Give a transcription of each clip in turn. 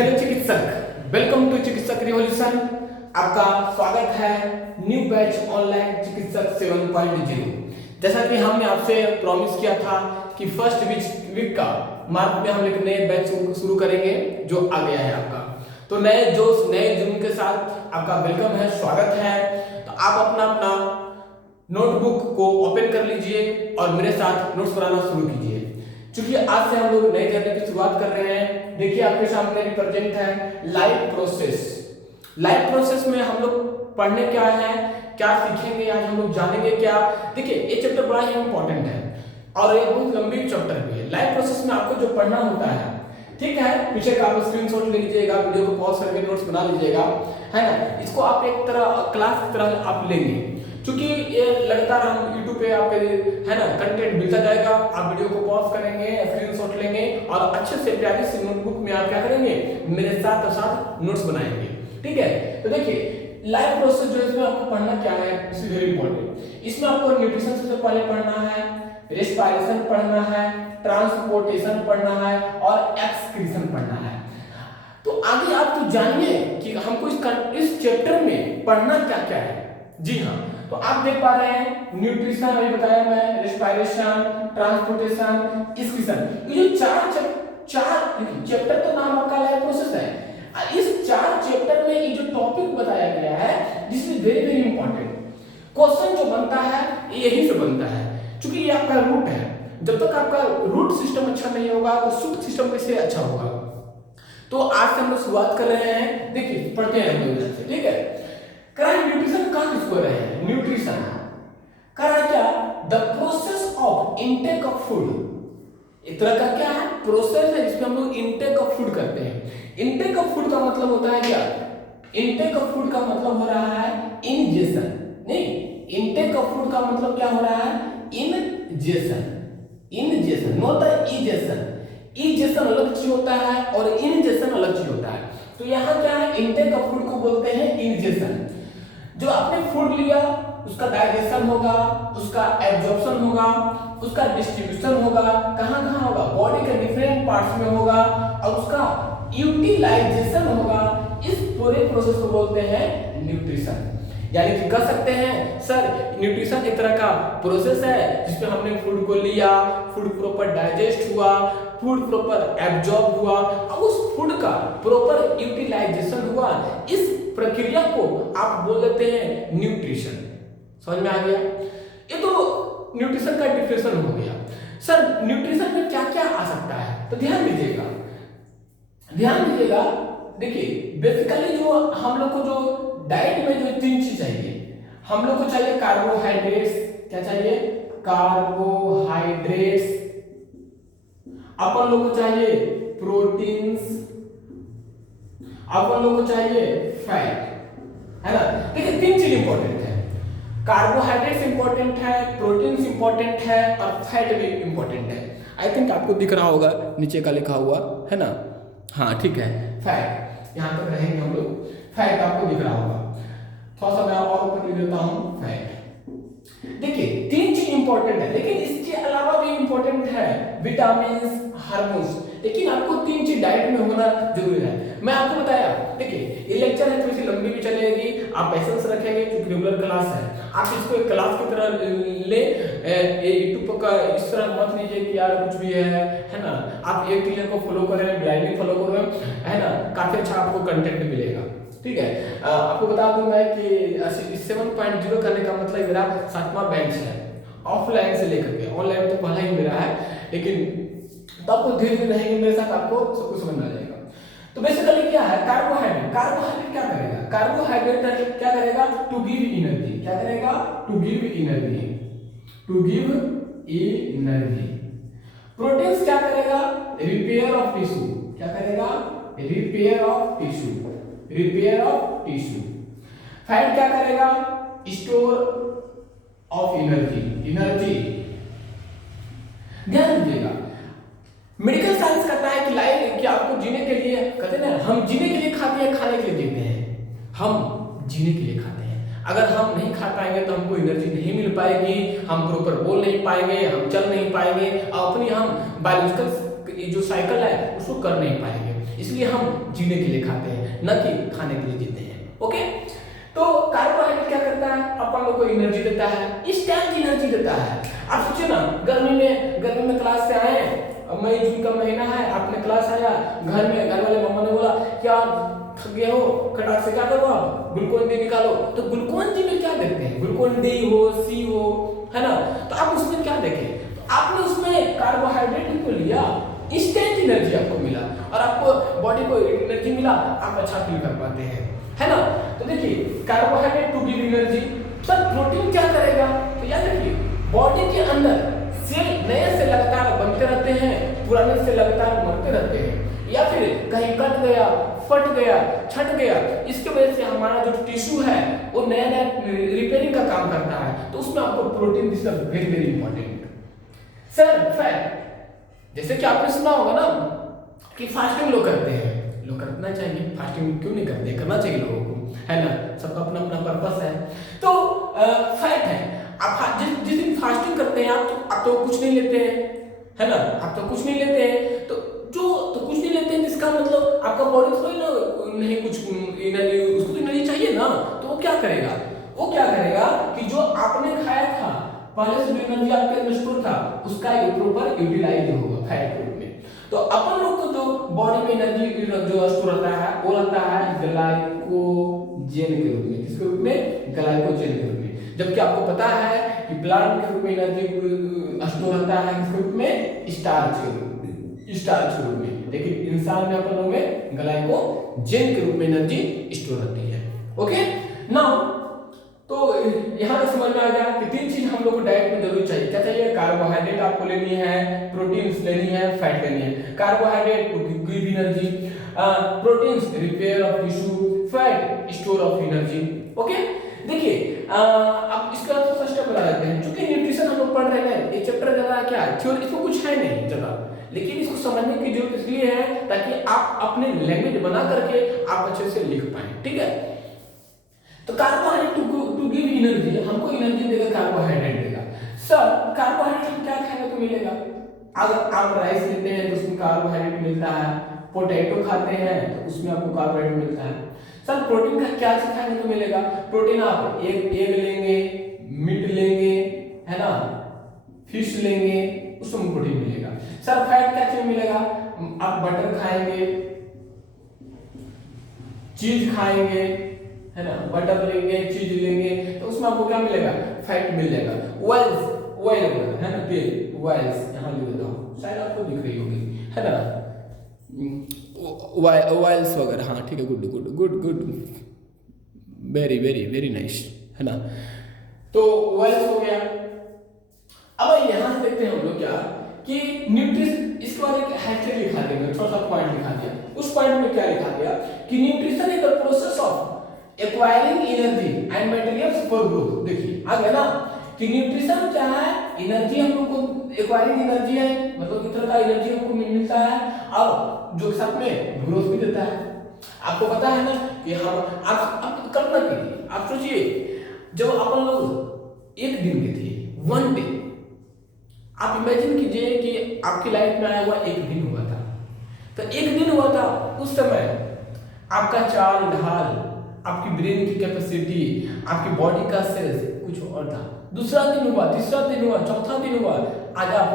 Hello चिकित्सक, welcome to चिकित्सक revolution. आपका स्वागत है न्यू बैच ऑनलाइन चिकित्सक 7.0। जैसा कि हमने आपसे प्रॉमिस किया था कि फर्स्ट वीक का मार्च में हम एक नए बैच शुरू करेंगे जो आ गया है आपका। तो नए जोश नए जुनून के साथ आपका वेलकम है, स्वागत है। तो आप अपना नोटबुक को ओपन कर लीजिए और मेरे साथ नोट्स बनाना शुरू कीजिए। क्योंकि आज से हम लोग नए जर्नी की शुरुआत कर रहे हैं। देखिए आपके सामने रिप्रेजेंट है लाइफ प्रोसेस। लाइफ प्रोसेस में हम लोग पढ़ने क्या है, क्या सीखेंगे, आज हम लोग जानेंगे क्या। देखिए ये चैप्टर बड़ा ही इंपॉर्टेंट है और ये बहुत लंबी चैप्टर भी है। लाइफ प्रोसेस में आपको जो पढ़ना होता है, ठीक है, पीछे का आप स्क्रीनशॉट ले लीजिएगा, वीडियो को पॉज करके नोट्स बना लीजिएगा, है ना। इसको आप एक तरह क्लास की तरह आप लेंगे, क्योंकि ये लगातार हम YouTube पे आपके है ना कंटेंट मिलता जाएगा। आप वीडियो को पॉज करेंगे, स्क्रीनशॉट लेंगे और अच्छे से प्यारी सी नोटबुक में आप क्या करेंगे, मेरे साथ नोट्स बनाएंगे, ठीक है। तो देखिए लाइफ प्रोसेस जो है इसमें आपको पढ़ना क्या है, इट्स वेरी इंपॉर्टेंट। इसमें आपको न्यूट्रिशन सबसे पहले पढ़ना है, रेस्पिरेशन पढ़ना है, ट्रांसपोर्टेशन पढ़ना है और एक्सक्रीशन पढ़ना है। तो आगे आप तो जानिए कि हमको इस चैप्टर में पढ़ना क्या क्या है। जी हाँ, तो आप देख पा रहे हैं न्यूट्रिशन अभी बताया मैं, रेस्पिरेशन, ट्रांसपोर्टेशन, एक्सक्रीशन। ये जो चार चैप्टर तो नाम आपका लाइफ प्रोसेस है। इस चार चैप्टर में ये जो टॉपिक बताया गया है, this is very very important. Question जो बनता है यही से बनता है, क्योंकि ये आपका रूट है। जब तक आपका रूट सिस्टम अच्छा नहीं होगा तो सूट सिस्टम कैसे अच्छा होगा। तो आज से हम लोग शुरुआत कर रहे हैं। देखिए पढ़ते हैं हम लोग, ठीक है। करें न्यूट्रिशन कहाँ किसको रहे हैं, न्यूट्रिशन करें क्या, the process of intake of food. एक तरह का क्या है, प्रोसेस है जिसमें हम लोग इनटेक ऑफ फूड करते हैं। इनटेक ऑफ फूड का मतलब होता है क्या, इनटेक ऑफ फूड का मतलब हो रहा है इंजेशन। नहीं, इनटेक ऑफ फूड का मतलब क्या हो रहा है, ingestion. Ingestion not egestion. Egestion अलग चीज होता है और इंजेशन अलग चीज होता है। तो यहाँ क्या है, इनटेक ऑफ फूड को बोलते हैं इंजेशन। जो आपने फूड लिया उसका डाइजेशन होगा, उसका एब्जॉर्प्शन होगा, उसका डिस्ट्रीब्यूशन होगा, कहाँ कहाँ होगा, बॉडी के डिफरेंट पार्ट्स में होगा और उसका यूटिलाइजेशन होगा। इस पूरे प्रोसेस को बोलते हैं न्यूट्रिशन। यानी कि कह सकते हैं सर न्यूट्रिशन एक तरह का प्रोसेस है जिसमें हमने फूड को लिया, फूड प्रॉपर डाइजेस्ट हुआ, फूड प्रॉपर एब्जॉर्ब हुआ और उस फूड का प्रॉपर यूटिलाइजेशन हुआ। इस प्रक्रिया को आप बोल देते हैं न्यूट्रिशन। समझ में आ गया। ये तो न्यूट्रिशन का डिफिनेशन हो गया। सर न्यूट्रिशन में क्या क्या आ सकता है, तो ध्यान दीजिएगा, ध्यान दीजिएगा। देखिए बेसिकली जो हम लोग को जो डाइट में जो तीन चीज चाहिए, हम लोग को चाहिए कार्बोहाइड्रेट्स। क्या चाहिए, कार्बोहाइड्रेट्स। अपन लोग को चाहिए प्रोटीन्स, अपन लोग को चाहिए फैट, है ना। देखिए तीन चीज इंपॉर्टेंट है, कार्बोहाइड्रेट्स इंपॉर्टेंट है, प्रोटीन्स इंपॉर्टेंट है और फैट भी इंपॉर्टेंट है। आई थिंक आपको दिख रहा होगा नीचे का लिखा हुआ, है ना। हाँ ठीक है, फैट यहाँ तक रहेंगे हम लोग। फैट आपको दिख रहा होगा, थोड़ा सा मैं और ऊपर लिख देता हूँ फैट। देखिए तीन चीज इंपॉर्टेंट है, लेकिन इसके अलावा भी इंपॉर्टेंट है विटामिन, हार्मोन्स। लेकिन आपको तीन चीज डाइट में होना जरूरी है। मैं आपको बताया, देखिए ये लेक्चर है थोड़ी सी लंबी भी चलेगी, आप पेशेंस रखेंगे क्योंकि रेगुलर क्लास है। आप इसको एक क्लास की तरह ले, यूट्यूब का इस तरह मत लीजिए कि यार कुछ भी है ना। आप एक टीचर को फॉलो करें, ब्लाइंडली फॉलो करें, है ना, काफी अच्छा आपको कंटेंट मिलेगा, ठीक है। आपको बता दूं मैं कि 7.0 करने का मतलब मेरा 7वां बैच है, ऑफलाइन से लेकर के ऑनलाइन तो पहला ही मेरा है, लेकिन तो आपको धीरे धीरे रहेंगे मेरे साथ, आपको सब कुछ समझ में आ जाएगा। तो बेसिकली क्या है, कार्बोहाइड्रेट। कार्बोहाइड्रेट क्या करेगा, कार्बोहाइड्रेट क्या करेगा, टू गिव एनर्जी। क्या करेगा, to give energy, to give energy. Proteins क्या करेगा, रिपेयर ऑफ टिश्यू। क्या करेगा, repair of tissue, repair of tissue. Fat क्या करेगा, स्टोर ऑफ एनर्जी, एनर्जी। ध्यान दीजिएगा, मेडिकल साइंस कहता है कि लाइफ कि आपको जीने के लिए, कहते हैं ना, हम जीने के लिए खाते हैं, खाने के लिए जीते हैं। हम जीने के लिए खाते हैं, अगर हम नहीं खा पाएंगे तो हमको एनर्जी नहीं मिल पाएगी, हम प्रॉपर बोल नहीं पाएंगे, हम चल नहीं पाएंगे, अपनी हम बायोलॉजिकल ये जो साइकिल है उसको कर नहीं पाएंगे। इसलिए हम जीने के लिए खाते हैं, न कि खाने के लिए जीते हैं। ओके, तो कार्बोहाइड्रेट क्या करता है, अपन लोग को एनर्जी देता है, इंस्टेंट एनर्जी देता है। आप सोचिए ना, गर्मी में क्लास से आए, मई जून का महीना है, आपने क्लास आया, घर वाले मम्मा ने बोला क्या थक गए हो, खटाक से क्या करो आप, ग्लूकोन डी निकालो। तो ग्लूकोन डी में क्या देखते हैं, ग्लूकोन डी हो, सी हो, है ना, तो आप उसमें क्या देखें, तो आपने उसमें कार्बोहाइड्रेट को लिया, इंस्टेंट एनर्जी आपको मिला और आपको बॉडी को एनर्जी मिला, आप अच्छा फील कर पाते हैं, है ना। तो देखिए carbohydrate to give energy. Sir protein क्या करेगा, तो याद रखिए बॉडी के अंदर सेल नए से लगातार बनते रहते हैं, पुराने से लगातार मरते रहते हैं, या फिर कहीं कट गया, फट गया, छट गया, इसके वजह से हमारा जो टिश्यू है वो नया रिपेयरिंग का काम करता है। तो उसमें आपको protein this is very very important. Sir fat, जैसे कि आपने सुना होगा ना कि फास्टिंग लोग करते हैं, लोग करना चाहिए, फास्टिंग क्यों नहीं करते, करना चाहिए लोगों को, है ना, सबका अपना अपना पर्पस है। तो फैट है, आप जिस दिन फास्टिंग करते हैं आप तो कुछ नहीं लेते हैं, है ना, आप तो कुछ नहीं लेते हैं, तो कुछ नहीं लेते हैं, इसका मतलब आपका बॉडी थोड़ी ना नहीं कुछ एनर्जी, उसको तो एनर्जी चाहिए ना, तो वो क्या करेगा कि जो आपने खाया था पहले से जो एनर्जी आपके अंदर स्टोर था उसका एक प्रॉपर यूटिलाइज होगा फैट के रूप में। तो अपन लोग को जो बॉडी में एनर्जी जो स्टोर रहता है वो रहता है ग्लाइकोजन के रूप में, किसके रूप में, ग्लाइकोजन के रूप में। जबकि आपको पता है कि प्लांट के रूप में एनर्जी स्टोर रहता है किसके रूप में, स्टार्च के रूप में, लेकिन इंसान में अपन लोग में ग्लाइकोजन के रूप में एनर्जी स्टोर रहती है। ओके नाउ, तो यहाँ पे समझ में आ गया कि तीन चीज हम लोग को डाइट में जरूर चाहिए। क्या चाहिए, कार्बोहाइड्रेट आपको लेनी है, प्रोटीन्स लेनी है, फैट लेनी है। Carbohydrate to give energy, proteins repair of tissue, fat store of energy. Okay, देखिए अब इसका थोड़ा सा स्टेप बता देते हैं। क्योंकि न्यूट्रिशन हम लोग पढ़ रहे हैं, ये चैप्टर ज्यादा क्या है, थ्योरी इसको कुछ है नहीं ज्यादा, लेकिन इसको समझने की जरूरत इसलिए है ताकि आप अपने लैंग्वेज बना करके आप अच्छे से लिख पाए, ठीक है। तो कार्बोहाइड्रेट टू गिव एनर्जी, हमको एनर्जी देगा, कार्बोहाइड्रेट देगा। सर कार्बोहाइड्रेट क्या खाएंगे तो मिलेगा, अगर आप राइस लेते हैं तो उसमें कार्बोहाइड्रेट मिलता है, पोटैटो खाते हैं तो उसमें आपको कार्बोहाइड्रेट मिलता है। सर प्रोटीन का क्या चीज खाएंगे तो मिलेगा, प्रोटीन आप एग लेंगे, मीट लेंगे, है ना, फिश लेंगे, उसमें प्रोटीन मिलेगा। सर फैट क्या चीज मिलेगा, आप बटर खाएंगे, चीज खाएंगे, है ना, बटर लेंगे, चीज लेंगे, तो उसमें आपको क्या मिलेगा, फैट मिल जाएगा। ऑयल है ना, तेल, ऑयल्स यहाँ लिख देता हूँ, शायद आपको दिख रही होगी, है ना, ऑयल्स वगैरह, हाँ ठीक है, good, very very very nice, है ना। तो ऑयल्स हो गया। अब यहाँ से देखते हैं हम लोग क्या कि न्यूट्रिशन, इसके बारे में हैशटैग लिखा देंगे, थोड़ा सा पॉइंट लिखा दिया। उस पॉइंट में क्या लिखा गया कि nutrition is the process of acquiring energy and materials for growth. देखिए आ गया ना कि न्यूट्रिशन क्या है, एनर्जी हम लोग को, एक्वायरिंग एनर्जी है, मतलब इस तरह का एनर्जी हमको मिलता है और जो साथ में ग्रोथ भी देता है। आपको पता है ना कि हम आप कल्पना कीजिए, आप सोचिए जब अपन लोग एक दिन के थे, वन डे, आप इमेजिन कीजिए कि आपकी लाइफ में आया हुआ एक दिन हुआ था, तो एक दिन हुआ था, उस समय आपका चाल ढाल, आपकी ब्रेन की कैपेसिटी, आपकी बॉडी का सेल्स कुछ और था। दूसरा दिन हुआ, तीसरा दिन हुआ, चौथा दिन हुआ, आज आप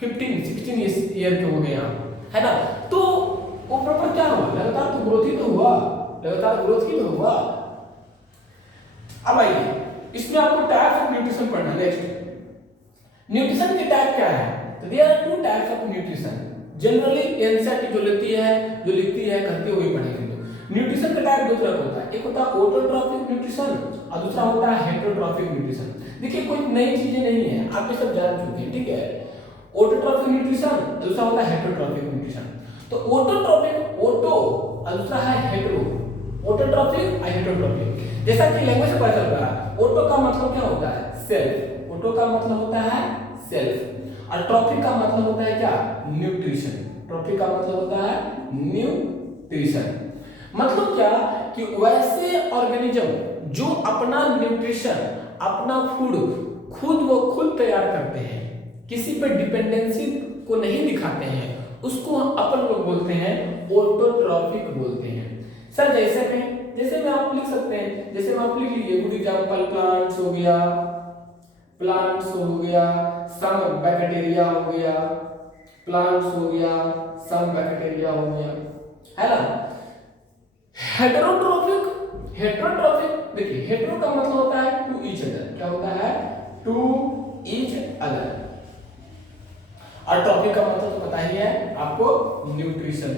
15-16 ईयर के हो गए आप, है ना। तो वो प्रॉपर क्या हुआ, लगातार तो ग्रोथ ही तो हुआ, लगातार ग्रोथ ही तो हुआ। अब आइए इसमें आपको टाइप्स ऑफ न्यूट्रिशन पढ़ना। नेक्स्ट, न्यूट्रिशन के टाइप क्या है, तो there are 2 types of nutrition. Generally NCERT जो लिखती है करती हुई पढ़ेंगे। न्यूट्रिशन का टाइप दो तरह का होता है, एक होता है ऑटोट्रॉफिक न्यूट्रिशन और दूसरा होता है हेटेरोट्रॉफिक न्यूट्रिशन। देखिए कोई नई चीजें नहीं है, आप ये सब जान चुके हैं, ठीक है। ऑटोट्रॉफिक न्यूट्रिशन, दूसरा होता है हेटेरोट्रॉफिक न्यूट्रिशन। तो ऑटोट्रॉफिक, ऑटो और दूसरा है हेटेरो, ऑटोट्रॉफिक और हेटेरोट्रॉफिक। जैसा कि लैंग्वेज से पता चल रहा है, ऑटो का मतलब क्या होता है, सेल्फ, ऑटो का मतलब होता है सेल्फ, और ट्रॉफिक का मतलब होता है क्या, न्यूट्रिशन। ट्रॉफिक का मतलब होता है न्यूट्रिशन। मतलब क्या कि वैसे ऑर्गेनिज्म जो अपना न्यूट्रिशन, अपना फूड खुद तैयार करते हैं, किसी पे डिपेंडेंसी को नहीं दिखाते हैं, उसको अपन लोग बोलते हैं ऑटोट्रॉफिक बोलते हैं। सर जैसे में आप लिख सकते हैं, जैसे में आप लिख लीजिए गुड एग्जांपल प्लांट्स हो गया, प्लांट्स हो गया, सम बैक्टीरिया हो गया, प्लांट्स हो गया, सम बैक्टीरिया हो गया, है ना। हेटेरोट्रॉफिक, हेटेरोट्रॉफिक देखिए हेटेरो का मतलब होता है टू ईच अदर, क्या होता है टू ईच अदर, और ट्रॉफिक का मतलब तो पता ही है आपको न्यूट्रिशन,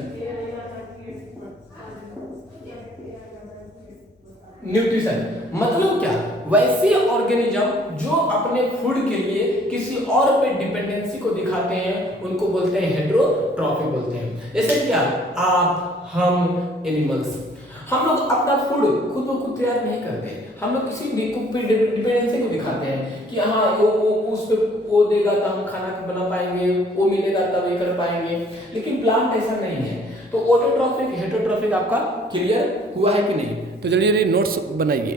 न्यूट्रिशन मतलब क्या, वैसे ऑर्गेनिज्म जो अपने फूड के लिए किसी और पे डिपेंडेंसी को दिखाते हैं उनको बोलते हैं हेटेरोट्रॉफिक बोलते हैं। जैसे क्या आप, हम, एनिमल्स, हम लोग अपना फूड खुद ब खुद तैयार नहीं करते, हम लोग किसी पे डिपेंडेंसी को दिखाते हैं कि हाँ वो उस पे वो देगा तो हम खाना बना पाएंगे, वो मिलेगा तब ये कर पाएंगे, लेकिन प्लांट ऐसा नहीं है। तो ऑटोट्रॉफिक हेटेरोट्रॉफिक आपका क्लियर हुआ है कि नहीं? तो चलिए नोट्स बनाइए।